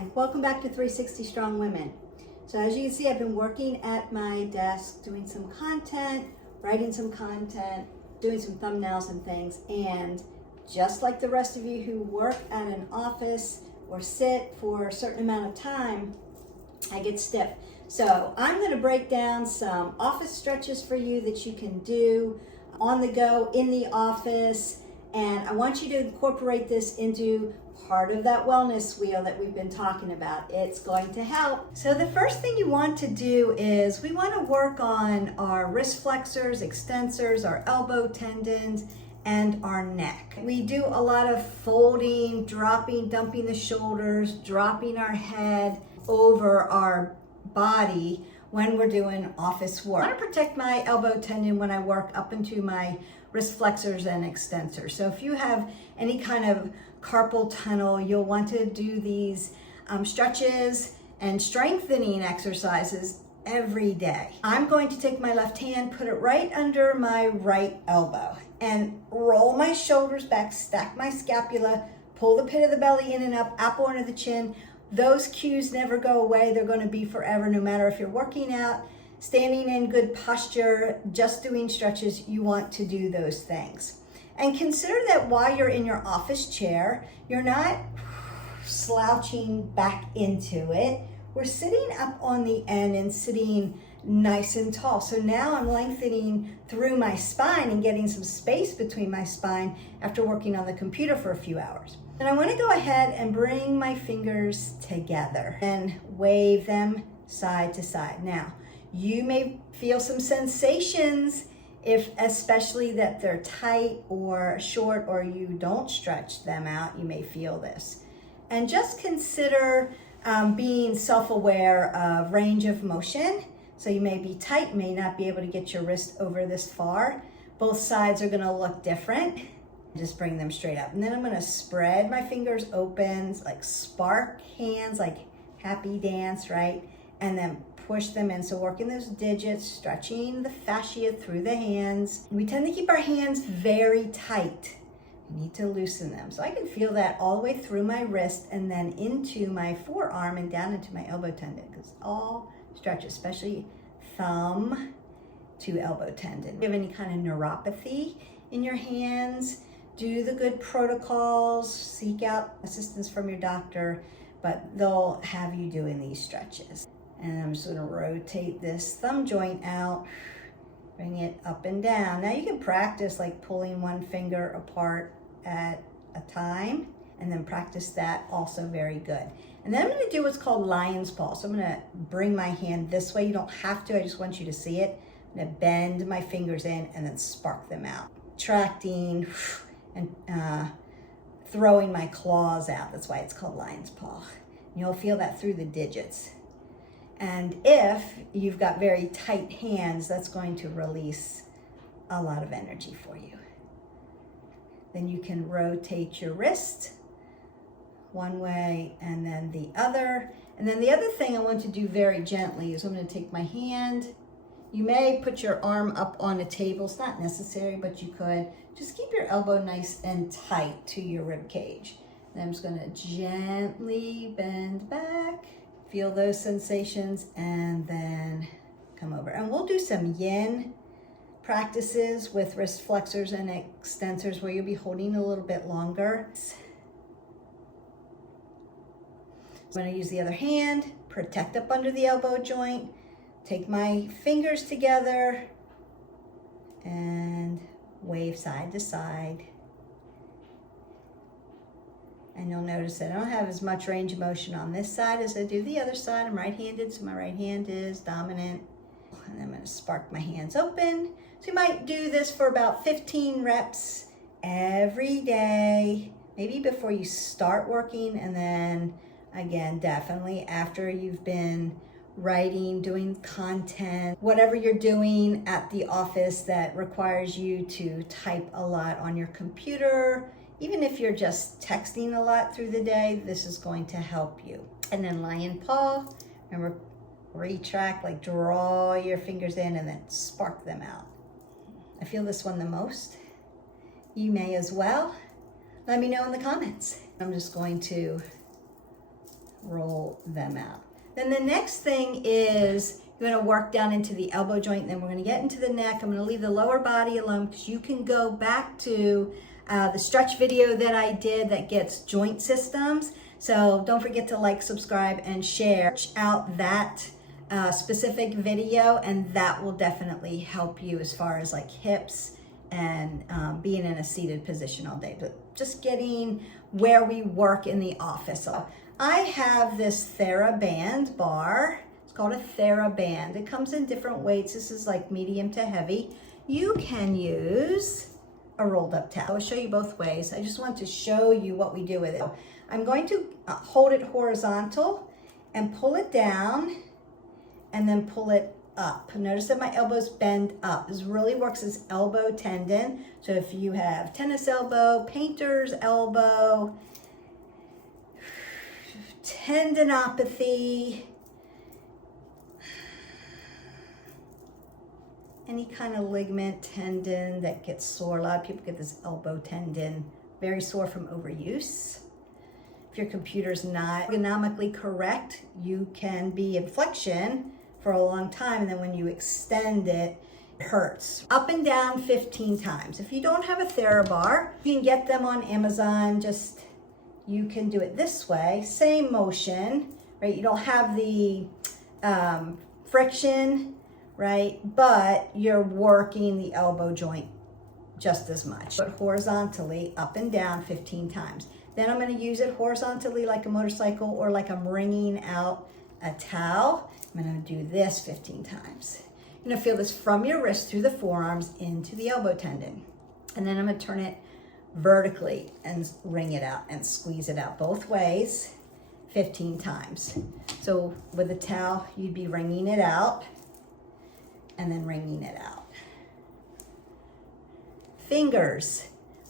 Hi, welcome back to 360 Strong Women. So as you can see, I've been working at my desk doing some content, writing some content, doing some thumbnails and things, and just like the rest of you who work at an office or sit for a certain amount of time, I get stiff. So I'm going to break down some office stretches for you that you can do on the go in the office, and I want you to incorporate this into part of that wellness wheel that we've been talking about. It's going to help. So the first thing you want to do is we want to work on our wrist flexors, extensors, our elbow tendons, and our neck. We do a lot of folding, dropping, dumping the shoulders, dropping our head over our body when we're doing office work. I want to protect my elbow tendon when I work up into my wrist flexors and extensors. So if you have any kind of carpal tunnel, you'll want to do these stretches and strengthening exercises every day. I'm going to take my left hand, put it right under my right elbow, and roll my shoulders back, stack my scapula, pull the pit of the belly in and up, apple under the chin. Those cues never go away. They're going to be forever, no matter if you're working out, standing in good posture, just doing stretches. You want to do those things. And consider that while you're in your office chair, you're not slouching back into it. We're sitting up on the end and sitting nice and tall. So now I'm lengthening through my spine and getting some space between my spine after working on the computer for a few hours. And I want to go ahead and bring my fingers together and wave them side to side. Now, you may feel some sensations, especially that they're tight or short, or you don't stretch them out. You may feel this. And just consider being self-aware of range of motion. So you may be tight, may not be able to get your wrist over this far. Both sides are going to look different. Just bring them straight up. And then I'm going to spread my fingers open, like spark hands, like happy dance, right? And then push them in. So working those digits, stretching the fascia through the hands. We tend to keep our hands very tight. We need to loosen them. So I can feel that all the way through my wrist and then into my forearm and down into my elbow tendon, because all stretch, especially thumb to elbow tendon. If you have any kind of neuropathy in your hands, do the good protocols, seek out assistance from your doctor, but they'll have you doing these stretches. And I'm just going to rotate this thumb joint out, bring it up and down. Now you can practice like pulling one finger apart at a time, and then practice that also very good. And then I'm going to do what's called lion's paw. So I'm going to bring my hand this way. You don't have to, I just want you to see it. I'm going to bend my fingers in and then spark them out. Tracting and throwing my claws out. That's why it's called lion's paw. And you'll feel that through the digits. And if you've got very tight hands, that's going to release a lot of energy for you. Then you can rotate your wrist one way and then the other. And then the other thing I want to do very gently is I'm going to take my hand. You may put your arm up on a table. It's not necessary, but you could. Just keep your elbow nice and tight to your rib cage. And I'm just going to gently bend back. Feel those sensations and then come over. And we'll do some yin practices with wrist flexors and extensors where you'll be holding a little bit longer. I'm going to use the other hand, protect up under the elbow joint, take my fingers together and wave side to side. And you'll notice that I don't have as much range of motion on this side as I do the other side. I'm right-handed, so my right hand is dominant. And I'm going to spark my hands open. So you might do this for about 15 reps every day, maybe before you start working, and then again, definitely after you've been writing, doing content, whatever you're doing at the office that requires you to type a lot on your computer. Even if you're just texting a lot through the day, this is going to help you. And then lion paw, remember, retract, like draw your fingers in and then spark them out. I feel this one the most. You may as well. Let me know in the comments. I'm just going to roll them out. Then the next thing is you're gonna work down into the elbow joint, and then we're gonna get into the neck. I'm gonna leave the lower body alone because you can go back to the stretch video that I did that gets joint systems. So don't forget to like, subscribe, and share out that specific video, and that will definitely help you as far as like hips and being in a seated position all day, but just getting where we work in the office. So I have this TheraBand bar. It's called a TheraBand. It comes in different weights. This is like medium to heavy. You can use a rolled up towel. I'll show you both ways. I just want to show you what we do with it. I'm going to hold it horizontal and pull it down and then pull it up. Notice that my elbows bend up. This really works as elbow tendon. So if you have tennis elbow, painter's elbow, tendinopathy, any kind of ligament, tendon that gets sore. A lot of people get this elbow tendon very sore from overuse. If your computer's not ergonomically correct, you can be in flexion for a long time, and then when you extend it, it hurts. Up and down 15 times. If you don't have a TheraBar, you can get them on Amazon. Just, you can do it this way, same motion, right? You don't have the friction, right? But you're working the elbow joint just as much. But horizontally, up and down 15 times. Then I'm gonna use it horizontally like a motorcycle or like I'm wringing out a towel. I'm gonna do this 15 times. You're gonna feel this from your wrist through the forearms into the elbow tendon. And then I'm gonna turn it vertically and wring it out and squeeze it out both ways 15 times. So with a towel, you'd be wringing it out and then wringing it out. Fingers,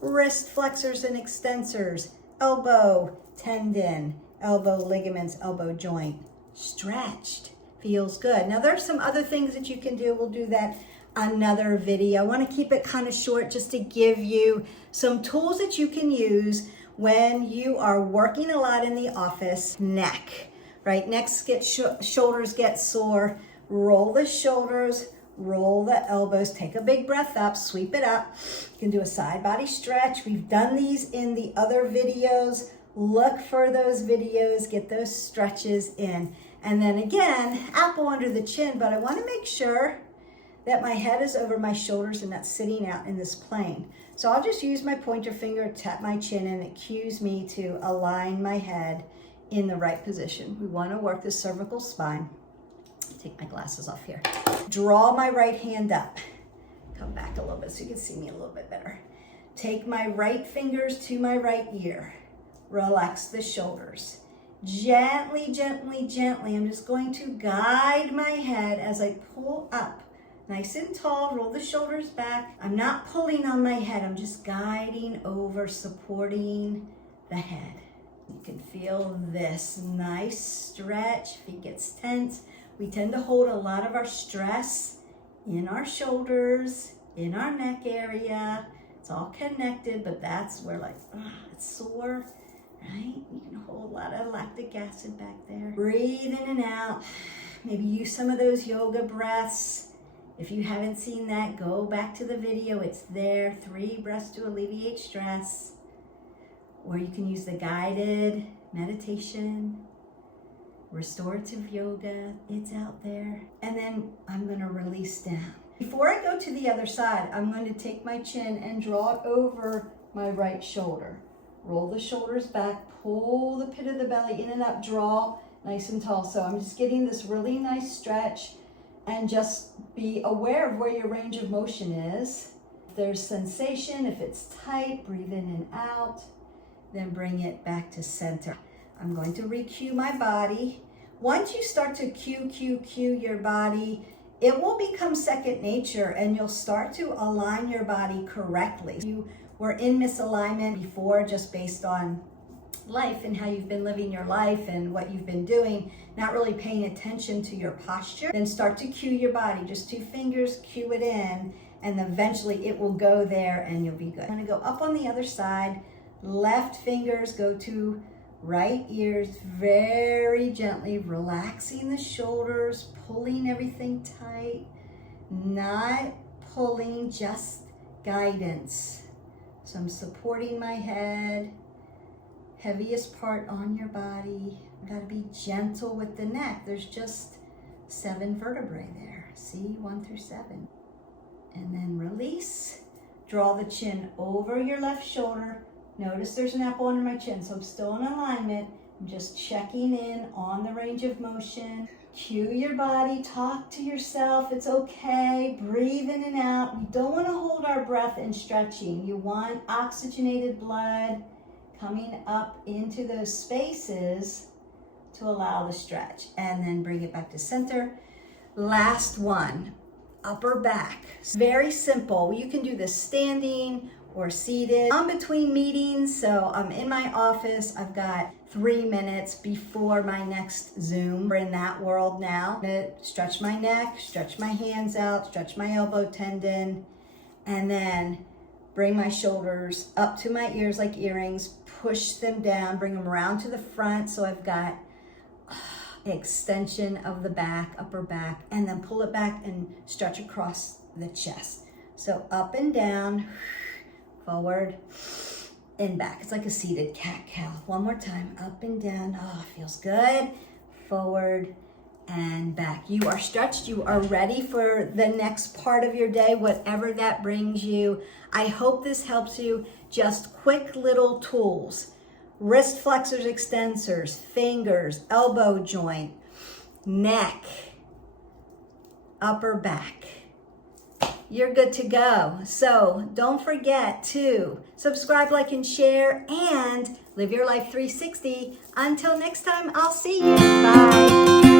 wrist flexors and extensors, elbow tendon, elbow ligaments, elbow joint, stretched, feels good. Now there's some other things that you can do. We'll do that another video. I want to keep it kind of short just to give you some tools that you can use when you are working a lot in the office. Neck, right? Necks get shoulders get sore. Roll the shoulders, roll the elbows, take a big breath up, sweep it up. You can do a side body stretch. We've done these in the other videos. Look for those videos, get those stretches in. And then again, apple under the chin, but I want to make sure that my head is over my shoulders and not sitting out in this plane. So I'll just use my pointer finger, tap my chin, and it cues me to align my head in the right position. We want to work the cervical spine. Take my glasses off here. Draw my right hand up. Come back a little bit so you can see me a little bit better. Take my right fingers to my right ear. Relax the shoulders. Gently, gently, gently. I'm just going to guide my head as I pull up. Nice and tall, roll the shoulders back. I'm not pulling on my head. I'm just guiding over, supporting the head. You can feel this nice stretch. If it gets tense, we tend to hold a lot of our stress in our shoulders, in our neck area. It's all connected, but that's where like, it's sore, right? You can hold a lot of lactic acid back there. Breathe in and out. Maybe use some of those yoga breaths. If you haven't seen that, go back to the video. It's there, 3 breaths to alleviate stress. Or you can use the guided meditation, restorative yoga, it's out there. And then I'm gonna release down. Before I go to the other side, I'm going to take my chin and draw it over my right shoulder. Roll the shoulders back, pull the pit of the belly in and up, draw nice and tall. So I'm just getting this really nice stretch, and just be aware of where your range of motion is. If there's sensation, if it's tight, breathe in and out, then bring it back to center. I'm going to re-cue my body. Once you start to cue your body, it will become second nature and you'll start to align your body correctly. You were in misalignment before just based on life and how you've been living your life and what you've been doing, not really paying attention to your posture. Then start to cue your body, just 2 fingers, cue it in, and eventually it will go there and you'll be good. I'm gonna go up on the other side. Left fingers go to right ears, very gently relaxing the shoulders, pulling everything tight, not pulling, just guidance. So I'm supporting my head, heaviest part on your body. You gotta be gentle with the neck. There's just 7 vertebrae there. See, 1 through 7. And then release. Draw the chin over your left shoulder. Notice there's an apple under my chin, so I'm still in alignment. I'm just checking in on the range of motion. Cue your body, talk to yourself, it's okay. Breathe in and out. We don't want to hold our breath in stretching. You want oxygenated blood coming up into those spaces to allow the stretch. And then bring it back to center. Last one, upper back. Very simple. You can do this standing or seated. I'm between meetings, so I'm in my office. I've got 3 minutes before my next Zoom. We're in that world now. I'm gonna stretch my neck, stretch my hands out, stretch my elbow tendon, and then bring my shoulders up to my ears like earrings, push them down, bring them around to the front so I've got extension of the back, upper back, and then pull it back and stretch across the chest. So up and down, forward and back. It's like a seated cat-cow. One more time, up and down. Oh, feels good. Forward and back. You are stretched. You are ready for the next part of your day, whatever that brings you. I hope this helps you. Just quick little tools. Wrist flexors, extensors, fingers, elbow joint, neck, upper back. You're good to go. So don't forget to subscribe, like, and share, and live your life 360. Until next time, I'll see you. Bye.